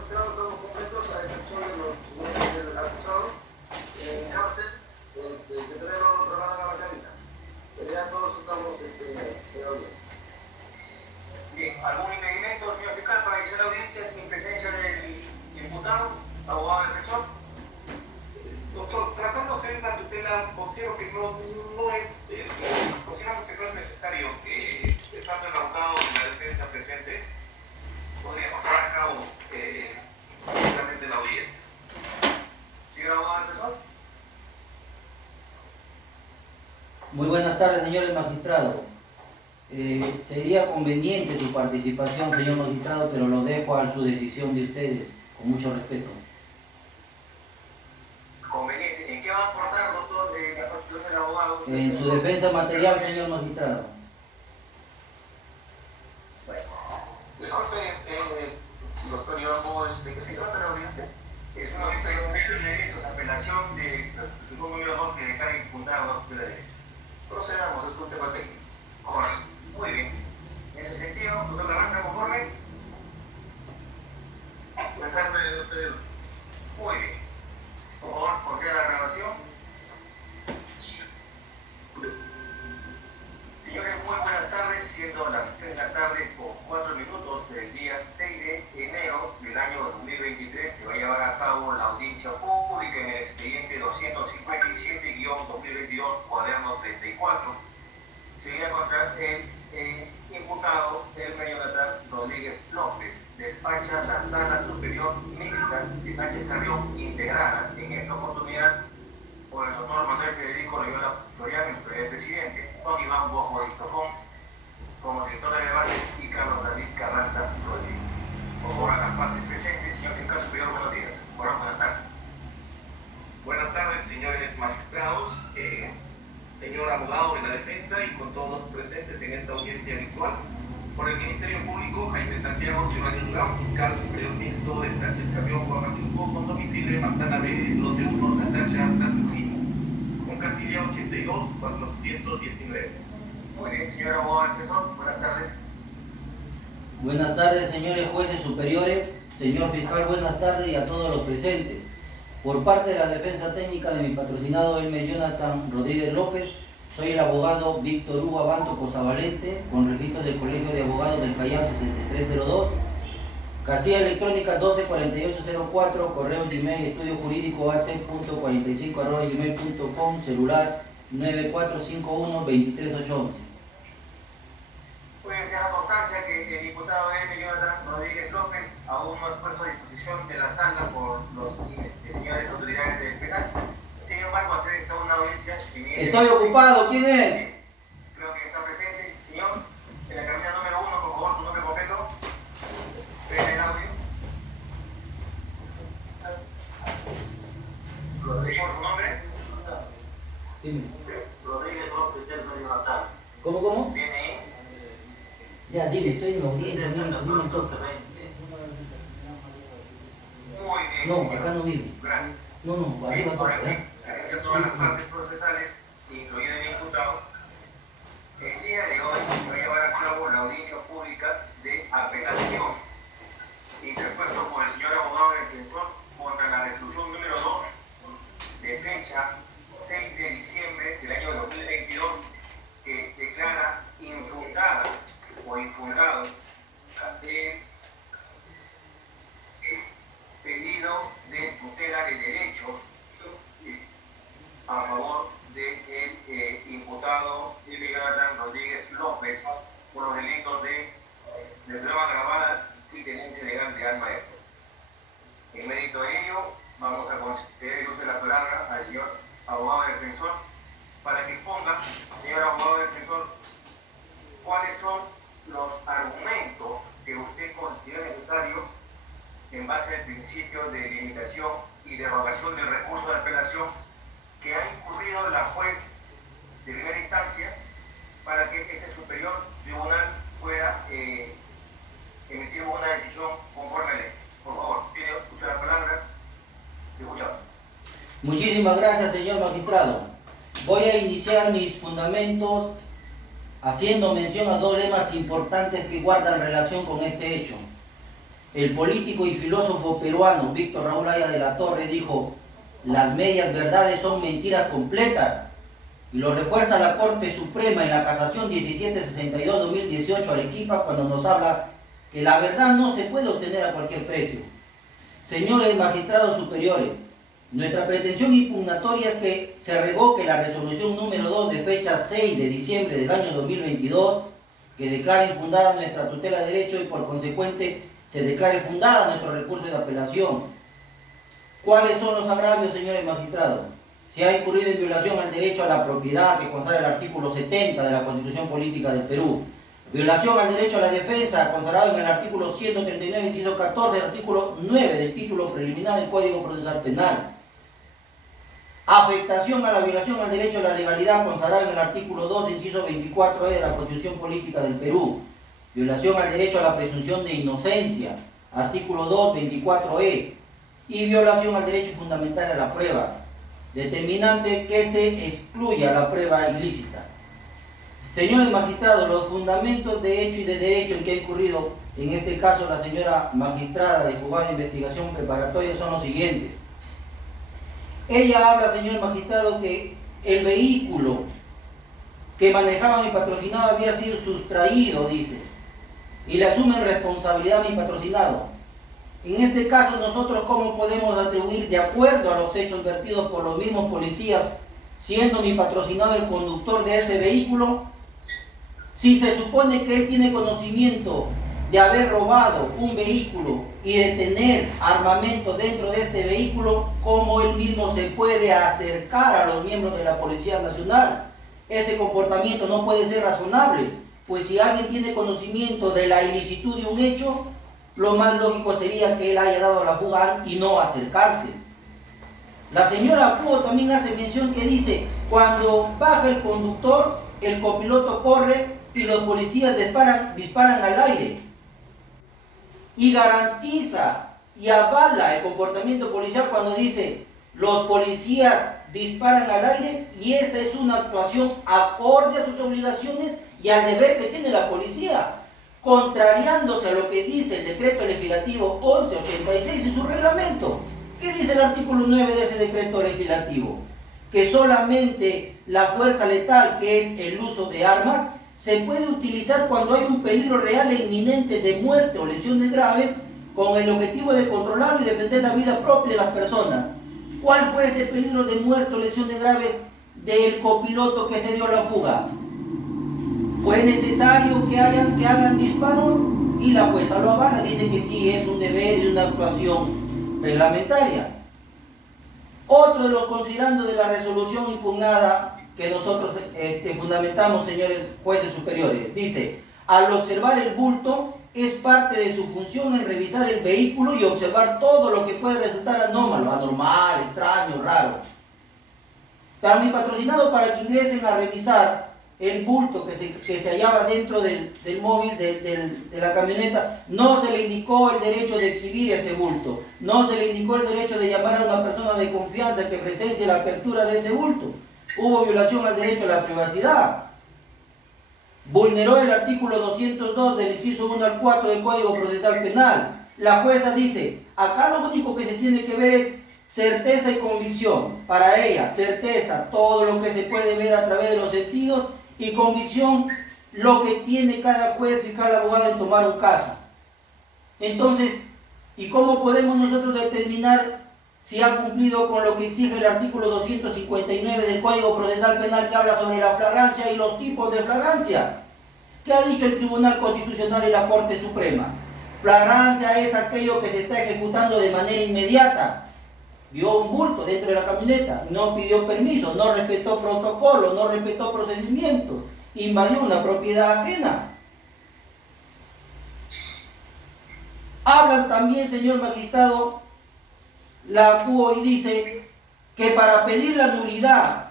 magistrado, estamos completos, a excepción de los señores del acusado, en cárcel, que tenemos lo trasladan a la cabina. Pero ya todos estamos en audiencia. Bien, ¿algún impedimento, señor fiscal, para iniciar la audiencia sin presencia del imputado, abogado defensor? Doctor, tratándose de una tutela, considero que consideramos que no es necesario que, estando el abogado de la defensa presente, podríamos llevar a cabo directamente la audiencia. Señor abogado defensor. Muy buenas tardes, señores magistrados. Sería conveniente su participación, señor magistrado, pero lo dejo a su decisión de ustedes, con mucho respeto. Conveniente. ¿En qué va a aportar, doctor, la posición del abogado? En su defensa material, señor magistrado. Bueno. Disculpe, doctor Iván Bóvez, ¿de qué se trata la audiencia? Es una audiencia de derechos, apelación de su número 2 que declara infundado de derechos. Procedamos, es un tema técnico. Correcto. Muy bien. En ese sentido, doctor Carranza, ¿conforme? Conforme, doctor. Muy bien. Por favor, ¿por qué la grabación? Señores, muy buenas tardes, siendo las 3 de la tarde con 4 minutos del día 6 de enero del año 2023, se va a llevar a cabo la audiencia pública en el expediente 257-2022, cuaderno 34. Sería contra el imputado Elmer Jonathan Rodríguez López. Despacha la Sala Superior Mixta de Sánchez Carrión, integrada en esta oportunidad por el doctor Manuel Federico Loyola Florian, el primer presidente, don Iván Bojo de Istocón, como director de debates, y Carlos David Carranza Rodríguez. Por favor, a las partes presentes, señor fiscal superior, buenos días. Bueno, buenas tardes. Buenas tardes, señores magistrados, señor abogado de la defensa y con todos los presentes en esta audiencia virtual. Por el Ministerio Público, Jaime Santiago Ciudadano, fiscal superior mixto de Sánchez Carrión, Guamachuco, con domicilio en Manzana B, lote 1, Natacha, Trujillo, con casilla 82-419. Muy bien, señor abogado defensor, buenas tardes. Buenas tardes, señores jueces superiores, señor fiscal, buenas tardes y a todos los presentes. Por parte de la defensa técnica de mi patrocinado Elmer Jonathan Rodríguez López, soy el abogado Víctor Hugo Abanto Cosavalente, con registro del Colegio de Abogados del Callao 6302, casilla electrónica 124804, correo Gmail, estudio jurídico ac.45@gmail.com, celular 9451-23811. Muy bien, deja constancia que el diputado Elmer Jonathan Rodríguez López aún no ha puesto a disposición de la sala por los señores autoridades del penal. Sin embargo, hacer esta una audiencia. Estoy ocupado, ¿quién es? Creo que está presente, señor, en la cabina número 1, por favor, su nombre completo. Prende el audio. Señor, su nombre. Dime. Rodríguez López, Elmer Jonathan. ¿Cómo? Viene ahí. Ya, dime, estoy en la audiencia, dime el toque. Muy bien, No, señor. acá no vive. Gracias. No, Bien, arriba ahora toca, sí, ¿eh? atender a todas las partes procesales, incluido el imputado. El día de hoy se va a llevar a cabo la audiencia pública de apelación, interpuesto por el señor abogado defensor contra la resolución número 2 de fecha 6 de diciembre del año 2022, que declara infundada o infundado el pedido de tutela de derechos a favor del imputado Elmer Jonathan Rodríguez López por los delitos de reserva agravada y tenencia legal de arma de fuego. En mérito de ello, vamos a conceder el uso de la palabra al señor abogado defensor para que exponga, señor abogado defensor, cuáles son los argumentos que usted considera necesarios en base al principio de limitación y derogación del recurso de apelación que ha incurrido la juez de primera instancia para que este superior tribunal pueda emitir una decisión conforme a ley. Por favor, tiene usted la palabra. Te escuchamos. Muchísimas gracias, señor magistrado. Voy a iniciar mis fundamentos haciendo mención a dos lemas importantes que guardan relación con este hecho. el político y filósofo peruano Víctor Raúl Haya de la Torre dijo: las medias verdades son mentiras completas, y lo refuerza la Corte Suprema en la Casación 1762-2018 Arequipa, cuando nos habla que la verdad no se puede obtener a cualquier precio. Señores magistrados superiores, nuestra pretensión impugnatoria es que se revoque la resolución número 2 de fecha 6 de diciembre del año 2022, que declara infundada nuestra tutela de derecho y por consecuente se declare fundada nuestro recurso de apelación. ¿Cuáles son los agravios, señores magistrados? Se ha incurrido en violación al derecho a la propiedad que consagra el artículo 70 de la Constitución Política del Perú. Violación al derecho a la defensa, consagrado en el artículo 139, inciso 14, del artículo 9 del título preliminar del Código Procesal Penal. Afectación a la violación al derecho a la legalidad, consagrado en el artículo 2, inciso 24e de la Constitución Política del Perú. Violación al derecho a la presunción de inocencia, artículo 2, 24e. Y violación al derecho fundamental a la prueba, determinante que se excluya la prueba ilícita. Señores magistrados, los fundamentos de hecho y de derecho en que ha incurrido, en este caso la señora magistrada de Juzgado de Investigación Preparatoria, son los siguientes. Ella habla, señor magistrado, que el vehículo que manejaba mi patrocinado había sido sustraído, dice, y le asumen responsabilidad a mi patrocinado. En este caso, nosotros, ¿cómo podemos atribuir, de acuerdo a los hechos vertidos por los mismos policías, siendo mi patrocinado el conductor de ese vehículo, si se supone que él tiene conocimiento de haber robado un vehículo y de tener armamento dentro de este vehículo, cómo él mismo se puede acercar a los miembros de la Policía Nacional? Ese comportamiento no puede ser razonable, pues si alguien tiene conocimiento de la ilicitud de un hecho, lo más lógico sería que él haya dado la fuga y no acercarse. La señora Cuo también hace mención que dice: cuando baja el conductor, el copiloto corre y los policías disparan al aire. Y garantiza y avala el comportamiento policial cuando dice: los policías disparan al aire, y esa es una actuación acorde a sus obligaciones y al deber que tiene la policía, contrariándose a lo que dice el decreto legislativo 1186 y su reglamento. ¿Qué dice el artículo 9 de ese decreto legislativo? Que solamente la fuerza letal, que es el uso de armas, se puede utilizar cuando hay un peligro real e inminente de muerte o lesiones graves, con el objetivo de controlar y defender la vida propia de las personas. ¿Cuál fue ese peligro de muerte o lesiones graves del copiloto que se dio la fuga? ¿Fue necesario que hagan disparos? Y la jueza lo avala, dice que sí, es un deber y una actuación reglamentaria. Otro de los considerandos de la resolución impugnada que nosotros fundamentamos, señores jueces superiores, dice: al observar el bulto, es parte de su función en revisar el vehículo y observar todo lo que puede resultar anómalo, anormal, extraño, raro. Para mi patrocinado, para que ingresen a revisar el bulto que se hallaba dentro del móvil de la camioneta, no se le indicó el derecho de exhibir ese bulto, no se le indicó el derecho de llamar a una persona de confianza que presencie la apertura de ese bulto. Hubo violación al derecho a la privacidad. Vulneró el artículo 202 del inciso 1 al 4 del Código Procesal Penal. La jueza dice: acá lo único que se tiene que ver es certeza y convicción. Para ella, certeza, todo lo que se puede ver a través de los sentidos, y convicción, lo que tiene cada juez, fiscal, abogado en tomar un caso. Entonces, ¿y cómo podemos nosotros determinar si ha cumplido con lo que exige el artículo 259 del Código Procesal Penal, que habla sobre la flagrancia y los tipos de flagrancia? ¿Qué ha dicho el Tribunal Constitucional y la Corte Suprema? Flagrancia es aquello que se está ejecutando de manera inmediata. Vio un bulto dentro de la camioneta, no pidió permiso, no respetó protocolo, no respetó procedimientos, invadió una propiedad ajena. Hablan también, señor magistrado, la CUO, y dice que para pedir la nulidad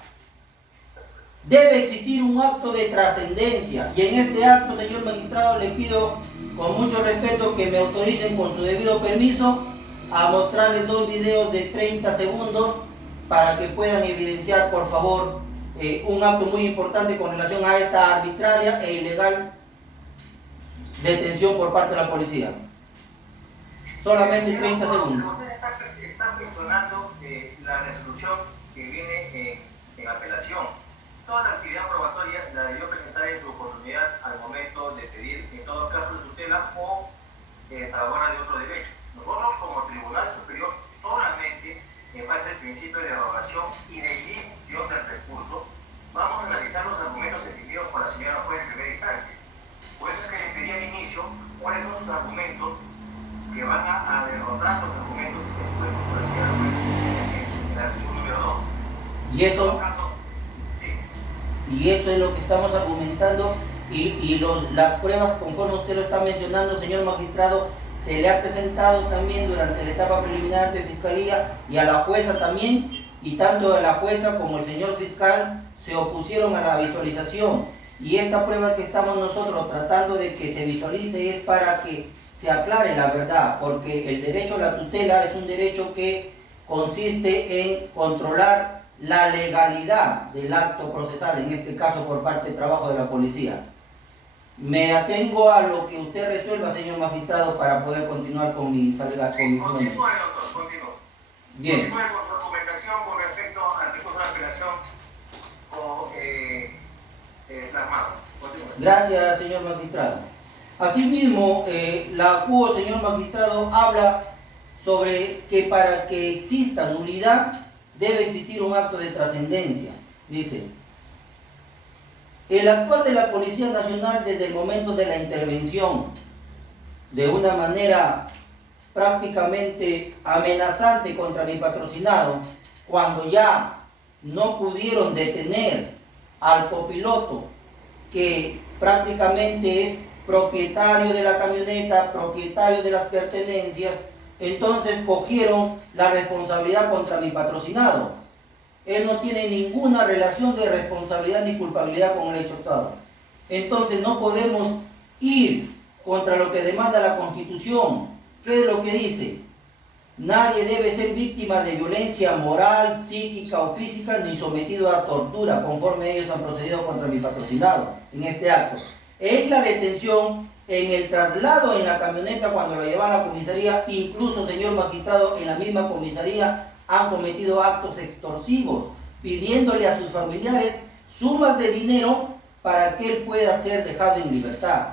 debe existir un acto de trascendencia, y en este acto, señor magistrado, le pido con mucho respeto que me autoricen con su debido permiso a mostrarles 2 videos de 30 segundos para que puedan evidenciar, por favor, un acto muy importante con relación a esta arbitraria e ilegal detención por parte de la policía. Solamente 30 segundos. Usted está cuestionando la resolución que viene en apelación. Toda la actividad probatoria la debió presentar en su oportunidad al momento de pedir, en todo caso, de tutela o salvaguarda de otro derecho. Nosotros, como Tribunal Superior, solamente en base al principio de derogación y de limitación del recurso, vamos a analizar los argumentos defendidos por la señora juez de primera instancia. Por eso es que le pedí al inicio cuáles son sus argumentos que van a derrotar los argumentos expuestos por la señora juez en la sesión número 2. Y eso, En todo caso, sí. y eso es lo que estamos argumentando y las pruebas, conforme usted lo está mencionando, señor magistrado, se le ha presentado también durante la etapa preliminar ante Fiscalía y a la jueza también, y tanto la jueza como el señor fiscal se opusieron a la visualización. Y esta prueba que estamos nosotros tratando de que se visualice es para que se aclare la verdad, porque el derecho a la tutela es un derecho que consiste en controlar la legalidad del acto procesal, en este caso por parte del trabajo de la policía. Me atengo a lo que usted resuelva, señor magistrado, para poder continuar con mis alegaciones. Sí, continúe, doctor, continúe. Bien. Continúe con su argumentación con respecto al tipo de apelación o plasmado. Continúe. Gracias, señor magistrado. Asimismo, la CUO, señor magistrado, habla sobre que para que exista nulidad debe existir un acto de trascendencia. Dice: el actuar de la Policía Nacional desde el momento de la intervención, de una manera prácticamente amenazante contra mi patrocinado, cuando ya no pudieron detener al copiloto, que prácticamente es propietario de la camioneta, propietario de las pertenencias, entonces cogieron la responsabilidad contra mi patrocinado. Él no tiene ninguna relación de responsabilidad ni culpabilidad con el hecho actuado. Entonces no podemos ir contra lo que demanda la Constitución. ¿Qué es lo que dice? Nadie debe ser víctima de violencia moral, psíquica o física, ni sometido a tortura, conforme ellos han procedido contra mi patrocinado en este acto. En la detención, en el traslado en la camioneta cuando la llevan a la comisaría, incluso, señor magistrado, en la misma comisaría han cometido actos extorsivos, pidiéndole a sus familiares sumas de dinero para que él pueda ser dejado en libertad.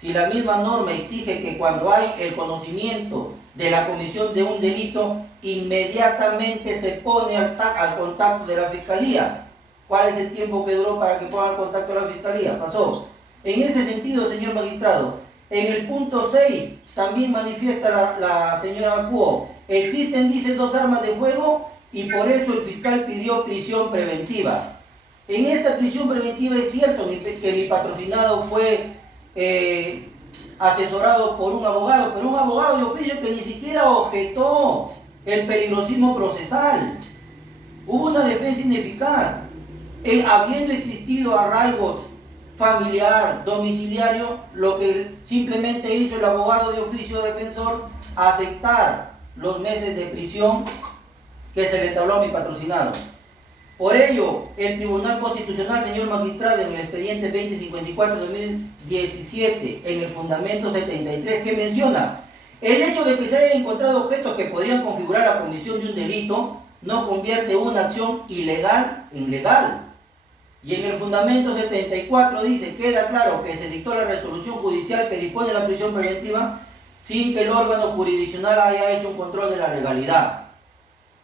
Si la misma norma exige que cuando hay el conocimiento de la comisión de un delito, inmediatamente se pone al contacto de la Fiscalía. ¿Cuál es el tiempo que duró para que pongan contacto de la Fiscalía? Pasó. En ese sentido, señor magistrado, en el punto 6 también manifiesta la señora Cuo: existen, dice, 2 armas de fuego y por eso el fiscal pidió prisión preventiva. En esta prisión preventiva es cierto que mi patrocinado fue asesorado por un abogado, pero un abogado de oficio que ni siquiera objetó el peligrosismo procesal. Hubo una defensa ineficaz. Habiendo existido arraigo familiar, domiciliario, lo que simplemente hizo el abogado de oficio defensor, aceptar los meses de prisión que se le entabló a mi patrocinado. Por ello, el Tribunal Constitucional, señor magistrado, en el expediente 2054-2017, en el fundamento 73, que menciona: el hecho de que se hayan encontrado objetos que podrían configurar la comisión de un delito no convierte una acción ilegal en legal. Y en el fundamento 74 dice: queda claro que se dictó la resolución judicial que dispone de la prisión preventiva sin que el órgano jurisdiccional haya hecho un control de la legalidad.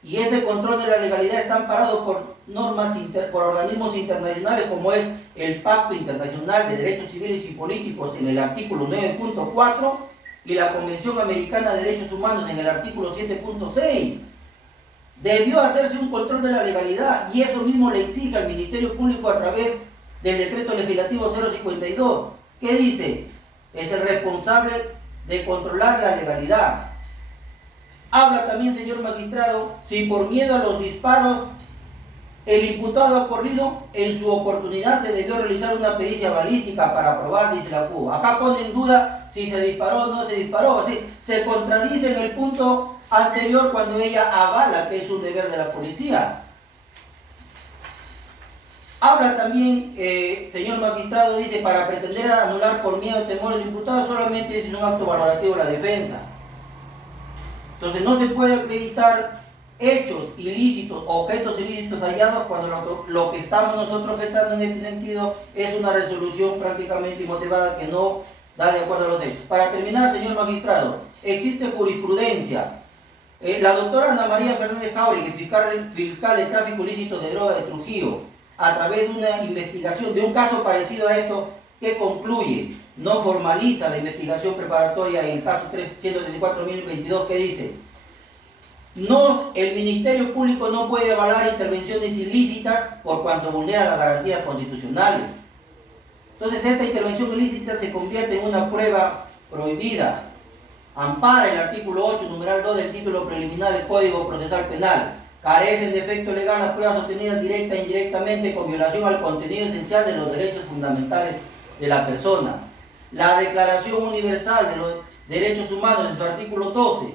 Y ese control de la legalidad está amparado por normas, por organismos internacionales, como es el Pacto Internacional de Derechos Civiles y Políticos en el artículo 9.4 y la Convención Americana de Derechos Humanos en el artículo 7.6. Debió hacerse un control de la legalidad y eso mismo le exige al Ministerio Público a través del Decreto Legislativo 052. ¿Qué dice? Es el responsable de controlar la legalidad. Habla también, señor magistrado, si por miedo a los disparos el imputado ha corrido, en su oportunidad se debió realizar una pericia balística para probar, dice la CUO. Acá pone en duda si se disparó o no se disparó. Así, se contradice en el punto anterior cuando ella avala que es un deber de la policía. Habla también, señor magistrado, dice: para pretender anular por miedo o temor al imputado solamente es un acto valorativo de la defensa. Entonces no se puede acreditar hechos ilícitos, objetos ilícitos hallados cuando lo que estamos nosotros objetando en este sentido es una resolución prácticamente inmotivada que no da de acuerdo a los hechos. Para terminar, señor magistrado, existe jurisprudencia. La doctora Ana María Fernández Jauregui, fiscal de tráfico ilícito de droga de Trujillo, a través de una investigación de un caso parecido a esto, que concluye, no formaliza la investigación preparatoria en el caso 334.022, que dice: no, el Ministerio Público no puede avalar intervenciones ilícitas por cuanto vulnera las garantías constitucionales. Entonces esta intervención ilícita se convierte en una prueba prohibida. Ampara el artículo 8, numeral 2 del título preliminar del Código Procesal Penal. Carecen de efecto legal las pruebas obtenidas directa e indirectamente con violación al contenido esencial de los derechos fundamentales de la persona. La Declaración Universal de los Derechos Humanos en su artículo 12.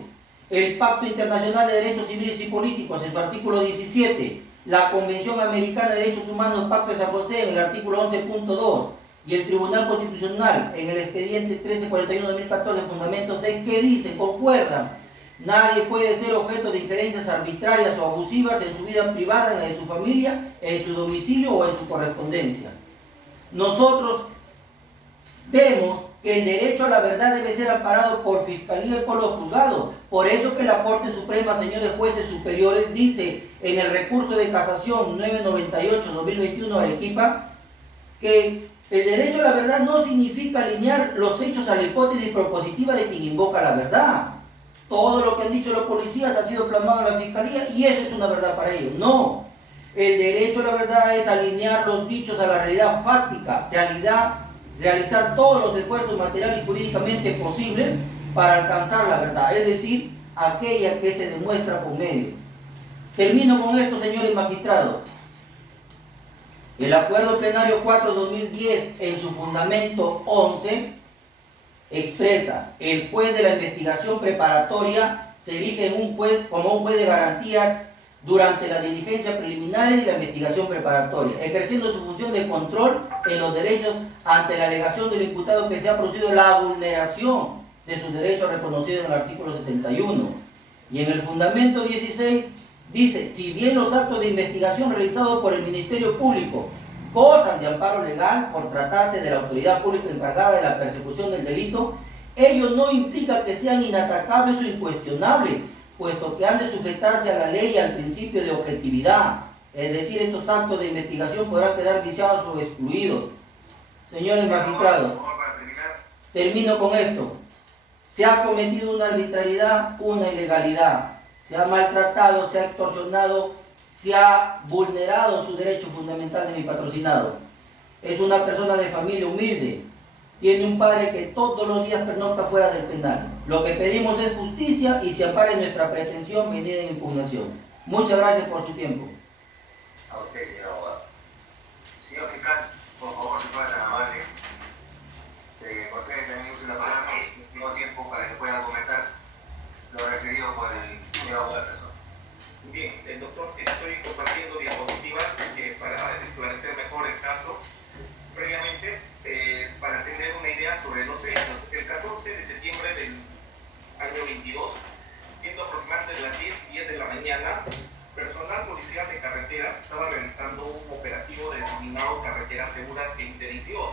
El Pacto Internacional de Derechos Civiles y Políticos en su artículo 17. La Convención Americana de Derechos Humanos, Pacto de San José, en el artículo 11.2. Y el Tribunal Constitucional en el expediente 1341-2014, fundamento 6, que dice, concuerdan: nadie puede ser objeto de injerencias arbitrarias o abusivas en su vida privada, en la de su familia, en su domicilio o en su correspondencia. Nosotros vemos que el derecho a la verdad debe ser amparado por Fiscalía y por los juzgados. Por eso que la Corte Suprema, señores jueces superiores, dice en el recurso de casación 998-2021 Arequipa, que el derecho a la verdad no significa alinear los hechos a la hipótesis propositiva de quien invoca la verdad. Todo lo que han dicho los policías ha sido plasmado en la Fiscalía y eso es una verdad para ellos. No. El derecho a la verdad es alinear los dichos a la realidad fáctica, realizar todos los esfuerzos materiales y jurídicamente posibles para alcanzar la verdad, es decir, aquella que se demuestra por medio. Termino con esto, señores magistrados. El Acuerdo Plenario 4-2010, en su fundamento 11, expresa: el juez de la investigación preparatoria se erige como un juez de garantías durante las diligencias preliminares y la investigación preparatoria, ejerciendo su función de control en los derechos ante la alegación del imputado que se ha producido la vulneración de sus derechos reconocidos en el artículo 71. Y en el fundamento 16 dice: si bien los actos de investigación realizados por el Ministerio Público gozan de amparo legal por tratarse de la autoridad pública encargada de la persecución del delito, ello no implica que sean inatacables o incuestionables, puesto que han de sujetarse a la ley y al principio de objetividad. Es decir, estos actos de investigación podrán quedar viciados o excluidos. Señores magistrados, termino con esto. Se ha cometido una arbitrariedad, una ilegalidad. Se ha maltratado, se ha extorsionado, se ha vulnerado su derecho fundamental de mi patrocinado. Es una persona de familia humilde. Tiene un padre que todos los días pernocta fuera del penal. Lo que pedimos es justicia y se ampare nuestra pretensión venida en impugnación. Muchas gracias por su tiempo. A usted, señor abogado. Señor fiscal, por favor, si fuera tan amable, se concede también uso la palabra y tengo tiempo para que pueda comentar lo referido por el señor abogado. Bien, doctor, estoy compartiendo diapositivas para esclarecer mejor el caso. Previamente, para tener una idea sobre los hechos, el 14 de septiembre del año 22, siendo aproximadamente las 10:10 de la mañana, personal policial de carreteras estaba realizando un operativo denominado Carreteras Seguras e Interitios,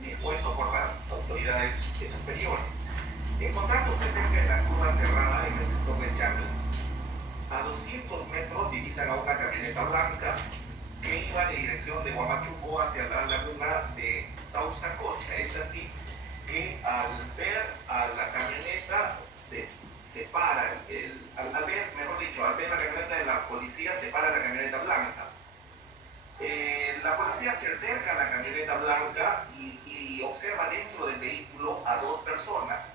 dispuesto por las autoridades superiores. Encontrándose cerca de la curva cerrada en el sector de Chávez, a 200 metros divisan a una camioneta blanca que iba de dirección de Huamachuco hacia la laguna de Sausacocha. Es así que al ver a la camioneta se separa, al ver la camioneta de la policía, se para la camioneta blanca. La policía se acerca a la camioneta blanca y observa dentro del vehículo a dos personas.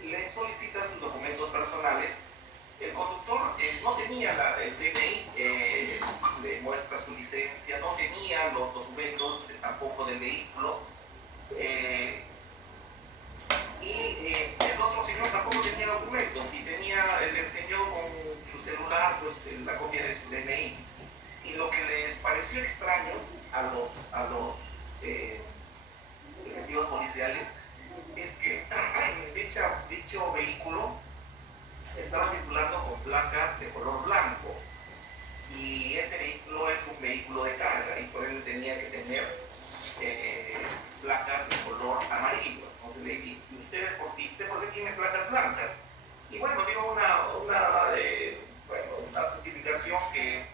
Les solicita sus documentos personales. El conductor no tenía el DNI, le muestra su licencia, no tenía los documentos tampoco del vehículo. Y el otro señor tampoco tenía documentos y le enseñó con su celular pues, la copia de su DNI. Y lo que les pareció extraño a los efectivos policiales es que dicho vehículo estaba circulando con placas de color blanco y ese vehículo es un vehículo de carga y por ende tenía que tener placas de color amarillo. Entonces le dice, ¿y usted por qué tiene placas blancas? Y bueno, dio una justificación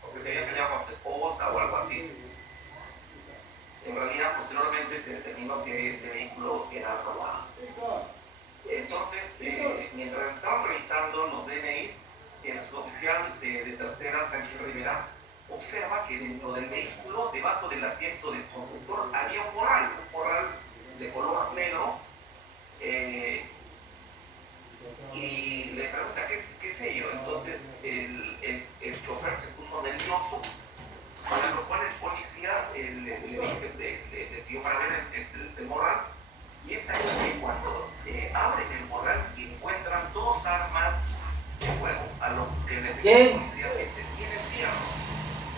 porque se había peleado con su esposa o algo así. En realidad, posteriormente se determinó que ese vehículo era robado. Entonces, mientras estaban revisando los DNIs, el oficial de tercera, Sánchez Rivera, observa que dentro del vehículo, debajo del asiento del conductor, había un morral de color negro, y le pregunta qué es ello. Entonces el chofer se puso nervioso, para lo cual el policía le pidió para ver el morral, y es ahí que cuando abren el morral y encuentran dos armas de fuego, a lo que el policía dice, tienen fierros.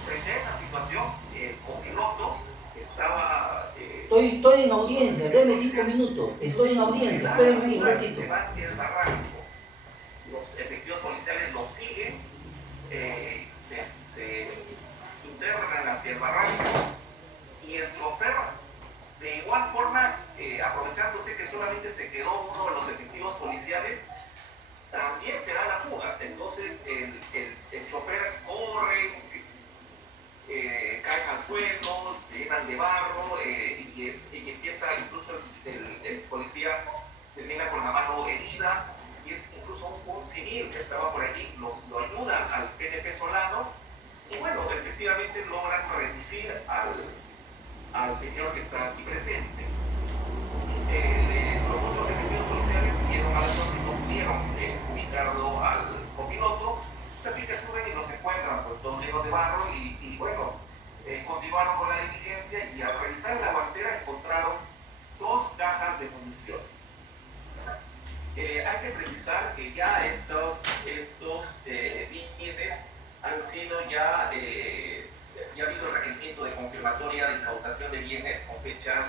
Frente a esa situación, el copiloto estaba... Estoy en audiencia, deme 5 minutos, estoy en audiencia, espérenme ahí un ratito. Se va hacia el barranco, los efectivos policiales lo siguen, se internan hacia el barranco y el chofer, de igual forma, aprovechándose que solamente se quedó uno de los efectivos policiales, también se da la fuga. Entonces el chofer corre, caen al suelo, se llenan de barro y empieza, incluso el policía termina con la mano herida y es incluso un civil que estaba por allí, lo ayudan al PNP Solano y bueno, efectivamente logran reducir al señor que está aquí presente. Los otros efectivos policiales vieron a la zona y no pudieron ubicarlo al copiloto, pues así que suben y los encuentran pues todos llenos de barro y bueno, continuaron con la diligencia y al revisar la guantera encontraron 2 cajas de municiones. Hay que precisar que ya estos bienes han sido ya ha habido el requerimiento de confirmatoria de incautación de bienes con fecha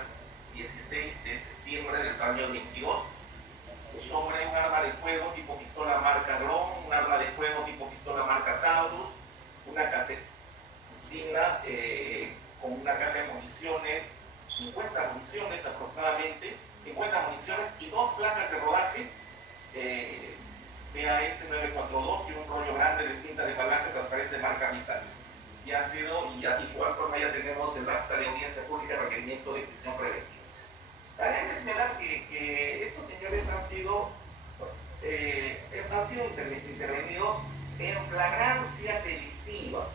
16 de septiembre del año 22 sobre un arma de fuego tipo pistola marca Grom, un arma de fuego tipo pistola marca Taurus, una casetina con una caja de municiones, 50 municiones aproximadamente, 50 municiones y 2 placas de rodaje PAS 942 y un rollo grande de cinta de palanca transparente marca Misal. Ya ha sido, y de igual forma ya tenemos el acta de audiencia pública de requerimiento de prisión preventiva. Hay que señalar que estos señores han sido intervenidos en flagrancia delictiva.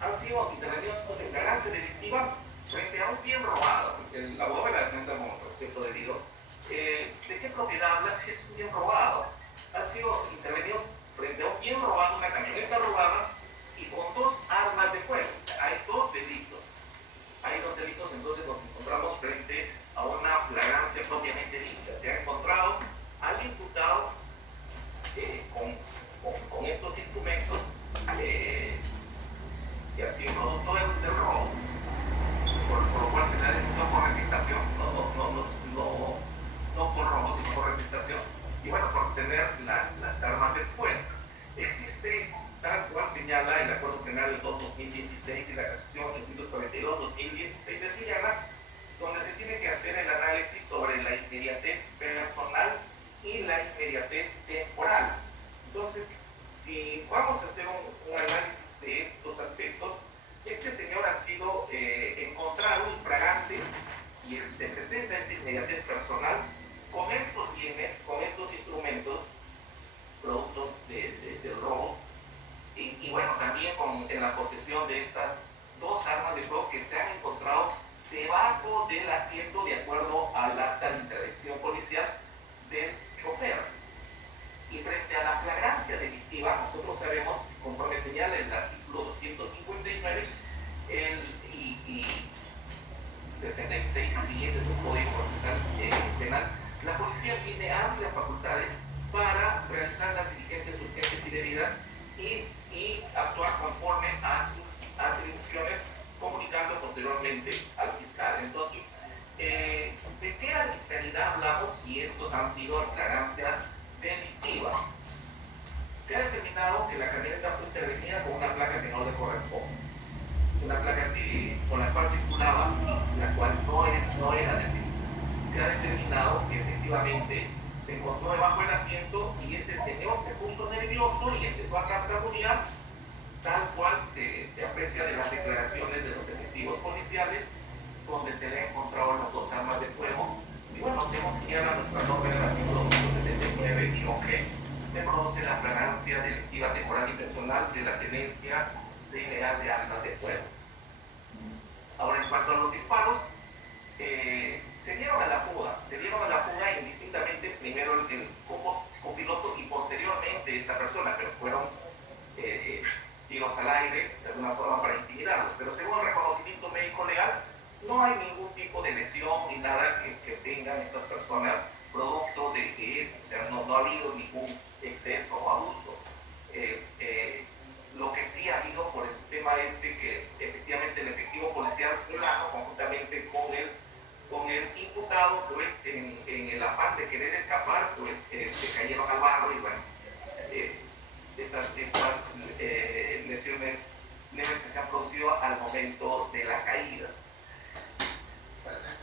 Han sido intervenidos en flagrancia delictiva frente a un bien robado. El abogado de la defensa, con respeto debido, ¿de qué propiedad habla si es un bien robado? Han sido intervenidos frente a un bien robado, una camioneta robada y con 2 armas de fuego. O sea, hay 2 delitos. Hay 2 delitos, entonces nos encontramos frente a una flagrancia propiamente dicha. Se ha encontrado al imputado con estos instrumentos que ha sido producto del robo, por lo cual se le ha denunciado por receptación, no por robo, sino por receptación, y bueno, por tener las armas de fuego. Existe, tal cual señala el Acuerdo Penal del 2016 y la Casación 842-2016 de Suyana, donde se tiene que hacer el análisis sobre la inmediatez personal y la inmediatez temporal. Entonces, si vamos a hacer un análisis de estos aspectos, este señor ha sido encontrado infragante y se presenta esta inmediatez personal con estos bienes, con estos instrumentos, productos del robo, y bueno, también en la posesión de estas 2 armas de fuego que se han encontrado debajo del asiento de acuerdo al acta de intervención policial del chofer. Y frente a la flagrancia delictiva, nosotros sabemos, conforme señala el artículo 259 y 66 y siguientes del Código Procesal Penal, la policía tiene amplias facultades para realizar las diligencias urgentes y debidas y actuar conforme a sus atribuciones, comunicando posteriormente al fiscal. Entonces, ¿de qué arbitrariedad hablamos si estos han sido en flagrancia delictiva? Se ha determinado que la camioneta fue intervenida con una placa que no le corresponde, una placa con la cual circulaba, la cual no era de aquí. Se ha determinado que efectivamente se encontró debajo del asiento y este señor se puso nervioso y empezó a tartamudear, tal cual se aprecia de las declaraciones de los efectivos policiales, donde se le han encontrado las dos armas de fuego. Y bueno, según señala nuestra norma del artículo 279, digo que se produce la flagrancia delictiva temporal y personal de la tenencia de ilegal de armas de fuego. Ahora, en cuanto a los disparos, se dieron a la fuga indistintamente, primero el copiloto y posteriormente esta persona, pero fueron tiros al aire de alguna forma para intimidarlos. Pero según el reconocimiento médico legal, no hay ningún tipo de lesión ni nada que tengan estas personas producto de esto. O sea, no ha habido ningún exceso o abuso. Lo que sí ha habido por el tema que efectivamente el efectivo policial fulano, conjuntamente con el imputado, pues en el afán de querer escapar, pues se cayeron al barro y bueno, esas lesiones leves que se han producido al momento de la caída.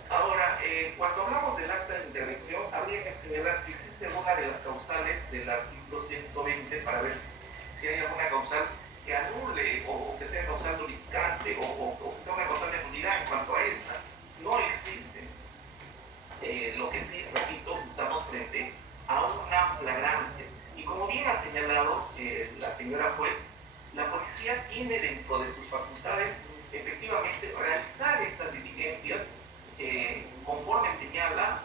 Ahora, cuando hablamos del acta de intervención, habría que señalar si existe alguna de las causales del artículo 120 para ver si hay alguna causal que anule o que sea causal nulificante o que sea una causal de nulidad en cuanto a esta. No existe. Lo que sí, repito, estamos frente a una flagrancia. Y como bien ha señalado la señora juez, la policía tiene dentro de sus facultades efectivamente realizar estas diligencias conforme señala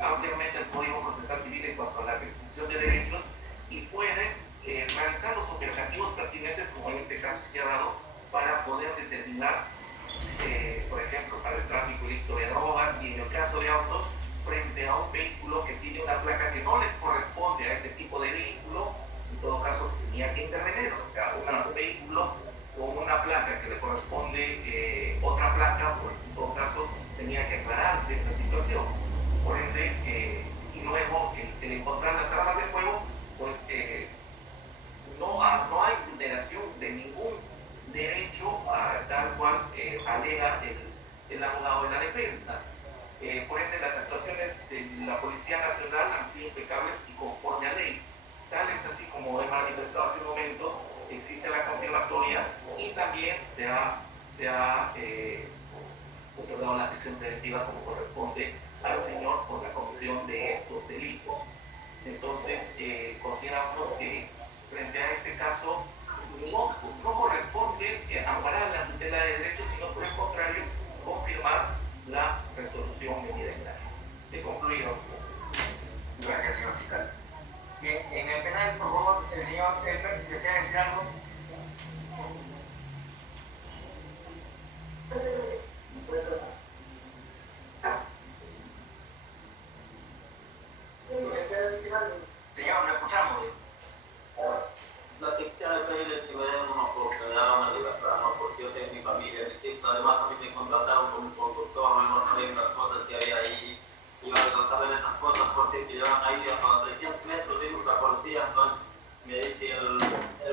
ampliamente el Código Procesal Civil en cuanto a la restricción de derechos y puede realizar los operativos pertinentes, como en este caso se ha dado, para poder determinar, por ejemplo, para el tráfico ilícito de drogas y en el caso de autos, frente a un vehículo que tiene una placa que no le corresponde a ese tipo de vehículo, en todo caso tenía que intervenir, o sea, un vehículo con una placa que le corresponde otra placa, pues en todo caso tenía que aclararse esa situación. Por ende, y luego el encontrar las armas de fuego, pues no hay vulneración de ningún derecho tal cual alega el abogado de la defensa. Por ende, las actuaciones de la Policía Nacional han sido impecables y conforme a ley. Tal es así como he manifestado hace un momento, existe la confirmatoria y también se ha otorgado la prisión preventiva como corresponde al señor por la comisión de estos delitos. Entonces, consideramos que frente a este caso no corresponde amparar la tutela de derechos, sino por el contrario, confirmar la resolución medida en la ley. He concluido. Gracias, señor fiscal. Bien, en el penal, por favor, el señor Elmer, ¿desea decir algo? Señor, lo escuchamos. La que quisiera pedirles que me den una oportunidad, una libertad, ¿no? Porque yo tengo mi familia, mis hijos, además a mí me contrataron como conductor, no sabían las cosas que había ahí, y no saben esas cosas por si que llevan ahí a los 300 metros, vimos la policía, entonces me dice el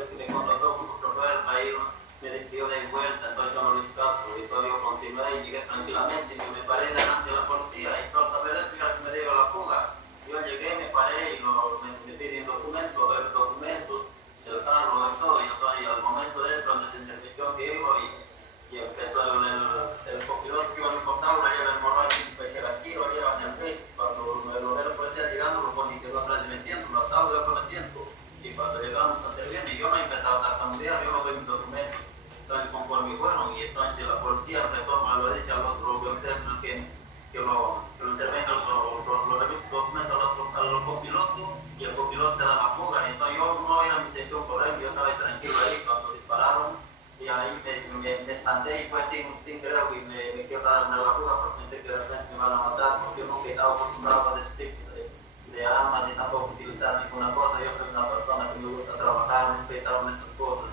que me contrató como chofer para ir, me dice que yo de vuelta, entonces yo no lo hice caso, y todavía yo continué y llegué tranquilamente, y me paré delante de la policía, y todo saber eso ya que me dio la fuga. Yo llegué, me paré y me piden documentos, ver documentos, el carro y todo, y entonces al momento de eso, la intervención que iba y empezó el copiloto que iba a importar, una lleva el morral y que la tiro, lleva en el pecho, cuando me lo ve la policía llegando, lo pone que atrás de mi asiento, lo atado yo con el asiento, y cuando llegamos a servir, y yo me empezaba a tartamudear, yo no doy mis documentos, entonces conforme fueron, y entonces la policía retoma, lo dice al otro interno que lo intervenga, lo revisa documentos al copiloto, y el copiloto te da la fuga, entonces yo no era mi intención por él, yo estaba tranquilo ahí cuando dispararon, y ahí me espanté y fue sin querer y me quiero dar la fuga porque pensé que de repente me van a matar, porque yo nunca he estado acostumbrado a ese tipo de armas, ni tampoco utilizar ninguna cosa, yo soy una persona que me gusta trabajar, respetar estas cosas.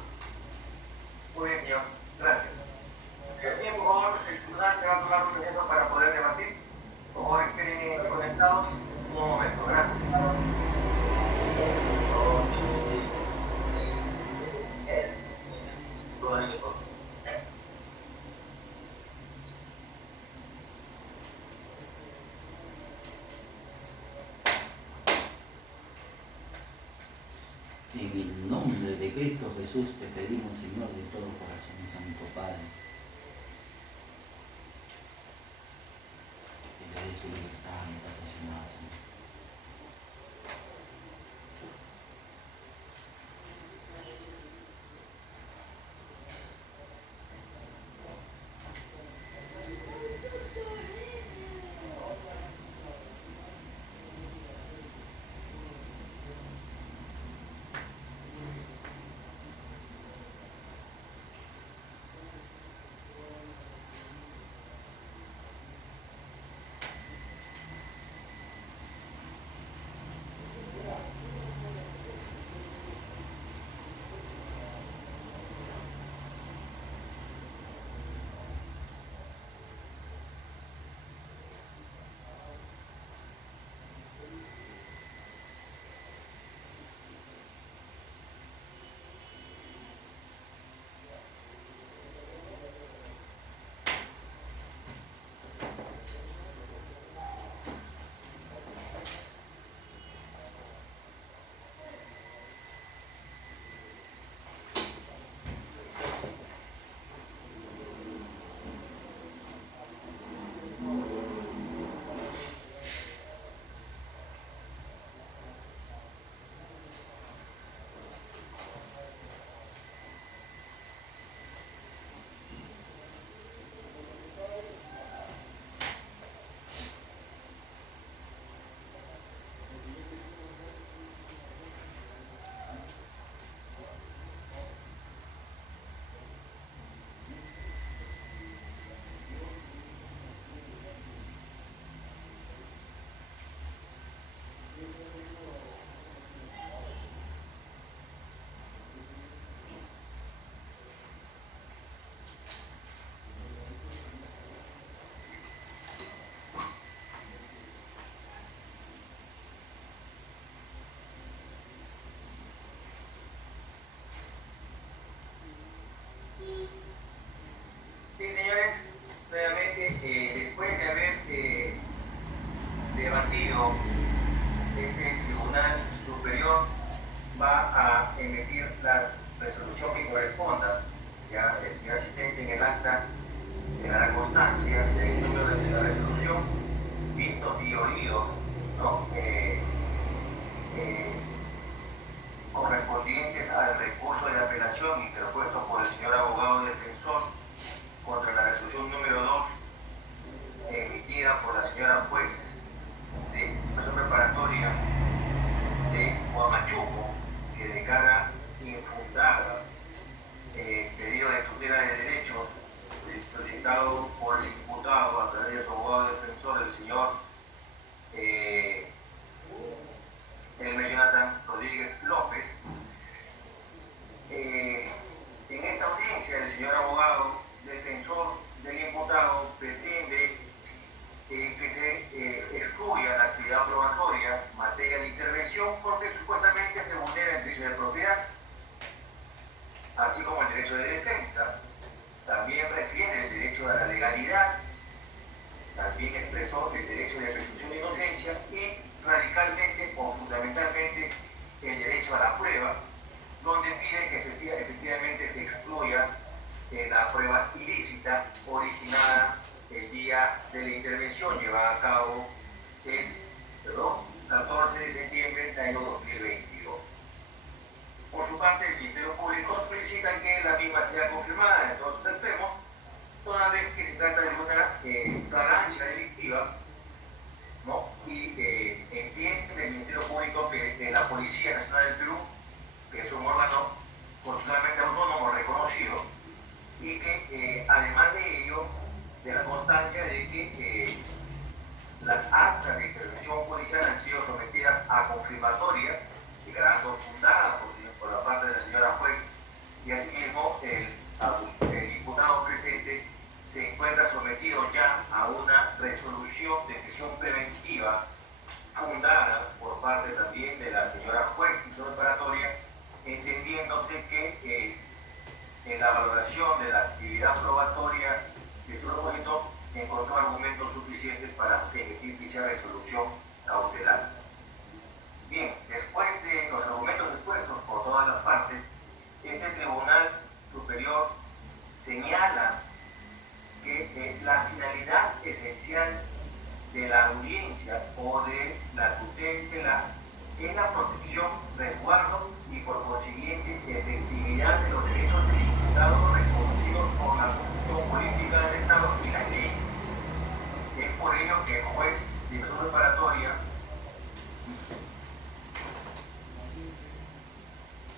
Muy bien, señor. Gracias. Bien, por favor, el tribunal se va a tomar un proceso para poder debatir. Por favor, esperen conectados un momento. Gracias. En el nombre de Cristo Jesús te pedimos, Señor, de todo corazón, Santo Padre, que le dé su libertad a mi patrocinado, Señor. Bien, señores, nuevamente, después de haber debatido, este Tribunal Superior va a emitir la resolución que corresponda. Ya el señor asistente en el acta dará constancia del número de la resolución, vistos y oídos, ¿no? Correspondientes al recurso de apelación interpuesto por el señor abogado defensor contra la resolución número 2 emitida por la señora juez de educación preparatoria de Huamachuco, que declara infundada pedido de tutela de derechos solicitado por el imputado a través de su abogado defensor, el señor Elmer Jonathan Rodríguez López. En esta audiencia, el señor abogado defensor del imputado pretende que se excluya la actividad probatoria en materia de intervención porque supuestamente se vulnera el derecho de propiedad, así como el derecho de defensa. También refiere el derecho a la legalidad, también expresó el derecho de presunción de inocencia y radicalmente o fundamentalmente el derecho a la prueba, donde pide que efectivamente se excluya la prueba ilícita originada el día de la intervención llevada a cabo el 14 de septiembre del año 2022. Por su parte, el Ministerio Público solicita que la misma sea confirmada en todos sus extremos, toda vez que se trata de una flagrancia delictiva, ¿no? Y entiende el Ministerio Público que la Policía Nacional del Perú, que es un órgano constitucionalmente autónomo reconocido, y que además de ello, de la constancia de que las actas de intervención policial han sido sometidas a confirmatoria, declarando fundada por la parte de la señora juez, y asimismo el imputado presente se encuentra sometido ya a una resolución de prisión preventiva fundada por parte también de la señora juez y preparatoria, entendiéndose que en la valoración de la actividad probatoria de su propósito encontró argumentos suficientes para emitir dicha resolución cautelar. Bien, después de los argumentos expuestos por esencial de la audiencia o de la tutela es la protección, resguardo y por consiguiente efectividad de los derechos del imputado reconocidos por la Constitución Política del Estado y las leyes. Es por ello que el juez de instrucción preparatoria,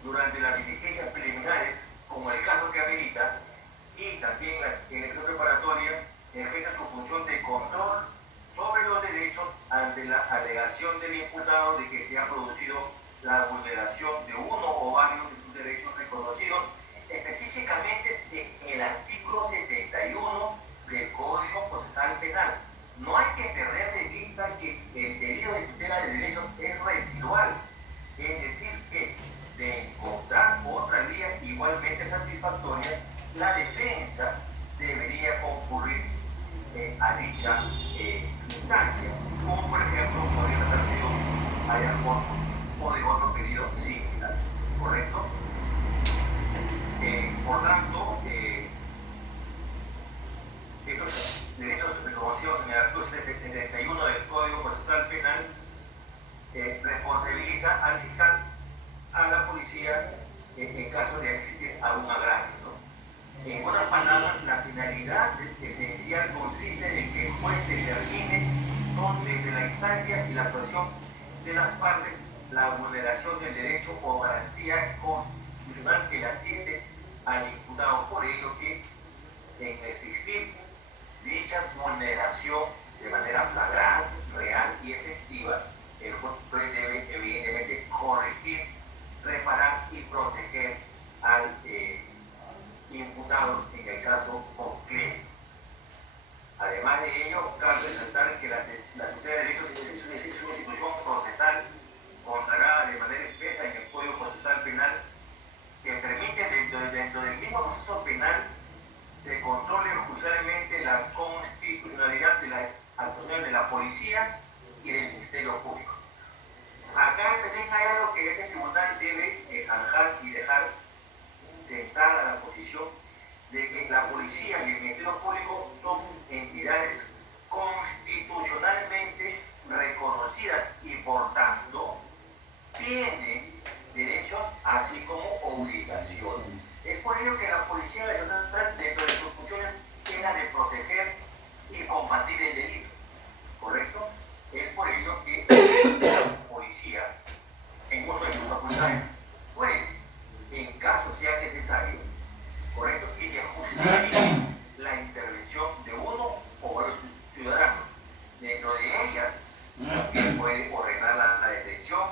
durante las diligencias preliminares, como el caso que amerita, y también en la elección preparatoria, ejerce su función de control sobre los derechos ante la alegación del imputado de que se ha producido la vulneración de uno o varios de sus derechos reconocidos específicamente en el artículo 71 del Código Procesal Penal. No hay que perder de vista que el pedido de tutela de derechos es residual, es decir, que de encontrar otra vía igualmente satisfactoria, la defensa debería concurrir a dicha instancia, como por ejemplo podría haber sido habeas corpus o de otro pedido similar, ¿correcto? Por tanto, estos derechos reconocidos en el artículo 71 del Código Procesal Penal responsabiliza al fiscal, a la policía, en caso de existir algún agravio, ¿no? En otras palabras, la finalidad esencial consiste en que el juez determine desde la instancia y la actuación de las partes la vulneración del derecho o garantía constitucional que le asiste al imputado. Por ello que en existir dicha vulneración de manera flagrante, real y efectiva, el juez debe evidentemente corregir, reparar y proteger al imputado en el caso concreto. Además de ello, cabe resaltar que la tutela de derechos es una institución procesal consagrada de manera expresa en el Código Procesal Penal que permite dentro del mismo proceso penal se controle judicialmente la constitucionalidad de las actuaciones de la policía y del Ministerio Público. Acá también hay algo que este tribunal debe zanjar y dejar sentada la posición de que la policía y el Ministerio Público son entidades constitucionalmente reconocidas y por tanto tienen derechos así como obligaciones. Es por ello que la Policía Nacional, dentro de sus funciones, es la de proteger y combatir el delito, ¿correcto? Es por ello que la policía, en uso de sus facultades, puede, en caso sea necesario, ¿correcto?, y que justifique la intervención de uno o varios ciudadanos. Dentro de ellas, también puede ordenar la detención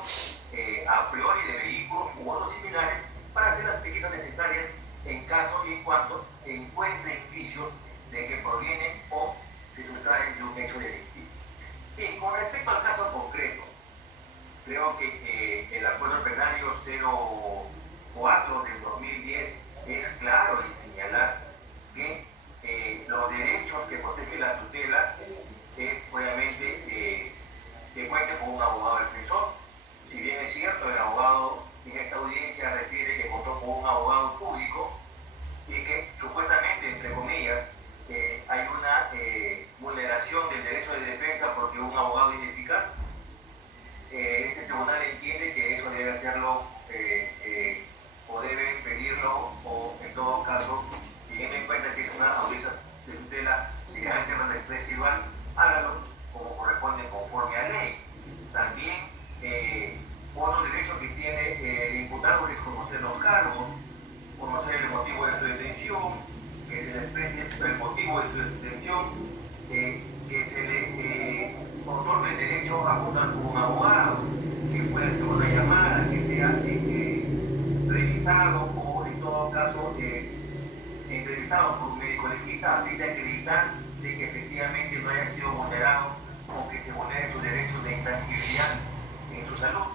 a priori de vehículos u otros similares para hacer las pesquisas necesarias en caso y en cuanto encuentre indicios de que provienen o se sustraen de un hecho delictivo. Bien, con respecto al caso concreto, creo que el acuerdo plenario 04 del 2010 es claro en señalar que los derechos que protege la tutela es obviamente que cuente con un abogado defensor. Si bien es cierto, el abogado en esta audiencia refiere que contó con un abogado público y que supuestamente, entre comillas, hay una vulneración del derecho de defensa porque un abogado ineficaz, este tribunal entiende que eso debe hacerlo o debe pedirlo o en todo caso, teniendo en cuenta que es una audiencia de tutela de carácter residual, hágalo como corresponde conforme a ley. También otro derecho que tiene el imputado es conocer los cargos, conocer el motivo de su detención, que se le exprese el motivo de su detención, que se le otorgue el derecho a contar con un abogado, que pueda hacer una llamada, que sea revisado o en todo caso entrevistado por un médico legista a fin de acreditar de que efectivamente no haya sido vulnerado o que se vulnere sus derechos de intangibilidad en su salud.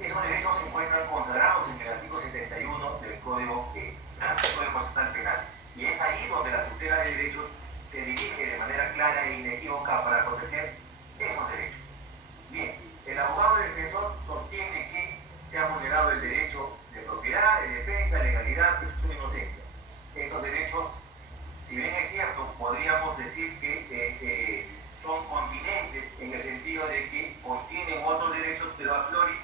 Esos derechos se encuentran consagrados en el artículo 71 del Código Procesal Penal. Y es ahí donde la tutela de derechos se dirige de manera clara e inequívoca para proteger esos derechos. Bien, el abogado defensor sostiene que se ha vulnerado el derecho de propiedad, de defensa, legalidad, presunción de inocencia. Estos derechos Si bien es cierto, podríamos decir que son continentes en el sentido de que contienen otros derechos, pero a priori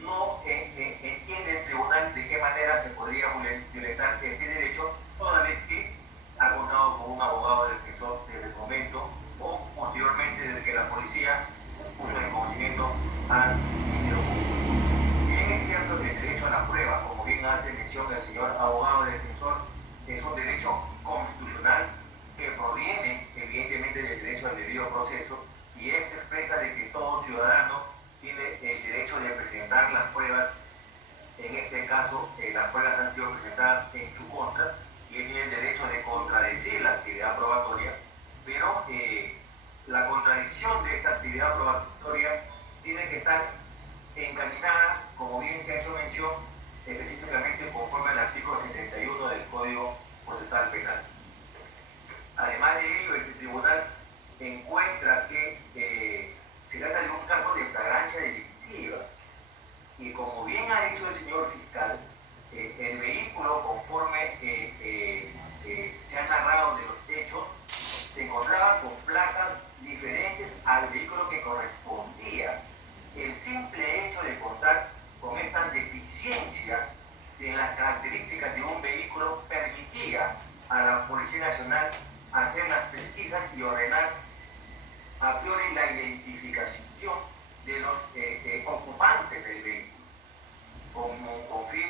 no entiende el tribunal de qué manera se podría violentar este derecho, toda vez que ha contado con un abogado defensor desde el momento o posteriormente desde que la policía puso en conocimiento al Ministerio Público. Si bien es cierto que el derecho a la prueba, como bien hace mención el señor abogado defensor, es un derecho constitucional que proviene evidentemente del derecho al debido proceso, y este expresa de que todo ciudadano tiene el derecho de presentar las pruebas. En este caso, las pruebas han sido presentadas en su contra y él tiene el derecho de contradecir la actividad probatoria, pero la contradicción de esta actividad probatoria tiene que estar encaminada, como bien se ha hecho mención, específicamente conforme al artículo 71 del Código Procesal Penal. Además de ello, este tribunal encuentra que se trata de un caso de flagrancia delictiva, y como bien ha dicho el señor fiscal, el vehículo, conforme se ha narrado de los hechos, se encontraba con placas diferentes al vehículo que correspondía. El simple hecho de contar con esta deficiencia en las características de un vehículo permitía a la Policía Nacional hacer las pesquisas y ordenar a priori la identificación de los ocupantes del vehículo.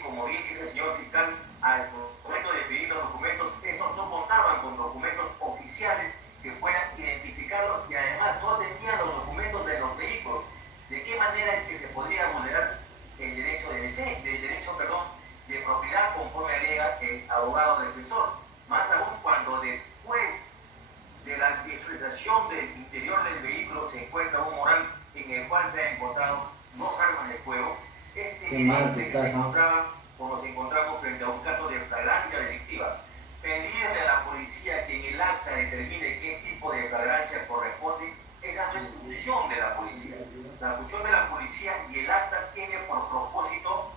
Como bien dice el señor fiscal, al momento de pedir los documentos, estos no contaban con documentos oficiales que puedan identificarlos, y además no tenían los documentos de los vehículos. ¿De qué manera es que se podría vulnerar el derecho de propiedad conforme alega el abogado defensor? Más aún cuando después de la visualización del interior del vehículo se encuentra un morral en el cual se han encontrado 2 armas de fuego. Es evidente que se encontraban, o nos encontramos frente a un caso de flagrancia delictiva. Pedirle a la policía que en el acta determine qué tipo de flagrancia corresponde, esa no es función de la policía. La función de la policía y el acta tiene por propósito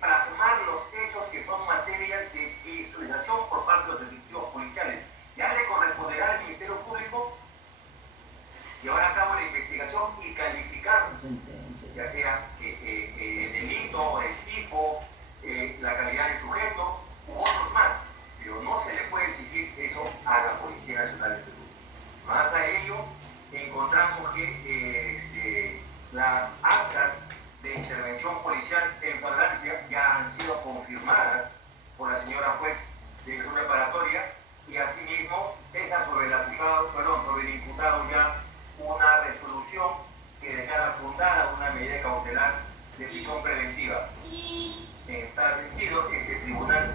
plasmar los hechos que son materia de visualización por parte de los efectivos policiales. Ya le corresponderá al Ministerio Público llevar a cabo la investigación y calificar, ya sea el delito, el tipo, la calidad del sujeto u otros más, pero no se le puede exigir eso a la Policía Nacional de Perú. Más a ello, encontramos que las actas de intervención policial en flagrancia ya han sido confirmadas por la señora juez de instrucción preparatoria, y asimismo pesa sobre el imputado ya una resolución que declara fundada una medida cautelar de prisión preventiva. En tal sentido, este tribunal,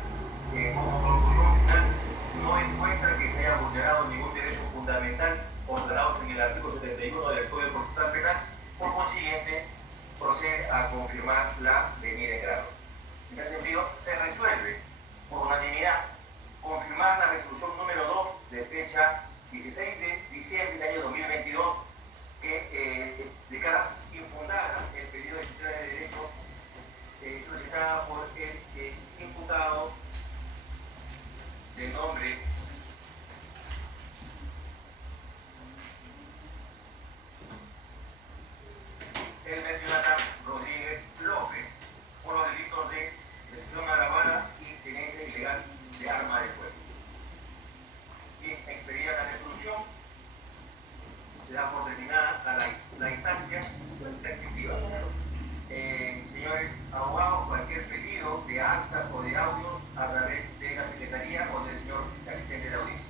como conclusión final, no encuentra que se haya vulnerado ningún derecho fundamental consagrados en el artículo 71 del Código Procesal Penal. Por consiguiente, procede a confirmar la venida en grado. En ese sentido, se resuelve por unanimidad confirmar la resolución número 2 de fecha 16 de diciembre del año 2022, que declara infundada el pedido de tutela de derecho solicitada por el imputado de nombre Elmer Jonathan Rodríguez López por los delitos de destrucción agravada y tenencia ilegal de arma de fuego. Bien, expedida la resolución, se da por terminada a la instancia respectiva. Señores abogados, cualquier pedido de actas o de audios a través de la Secretaría o del señor asistente de audiencia.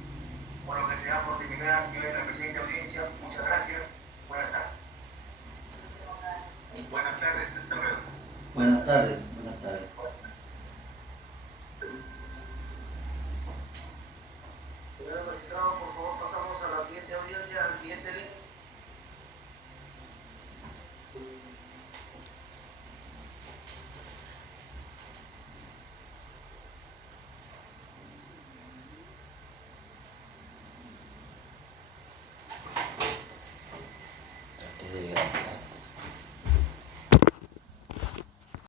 Por lo que se da por terminada, señores, la presente audiencia. Muchas gracias. Buenas tardes. Buenas tardes, hasta luego. Buenas tardes.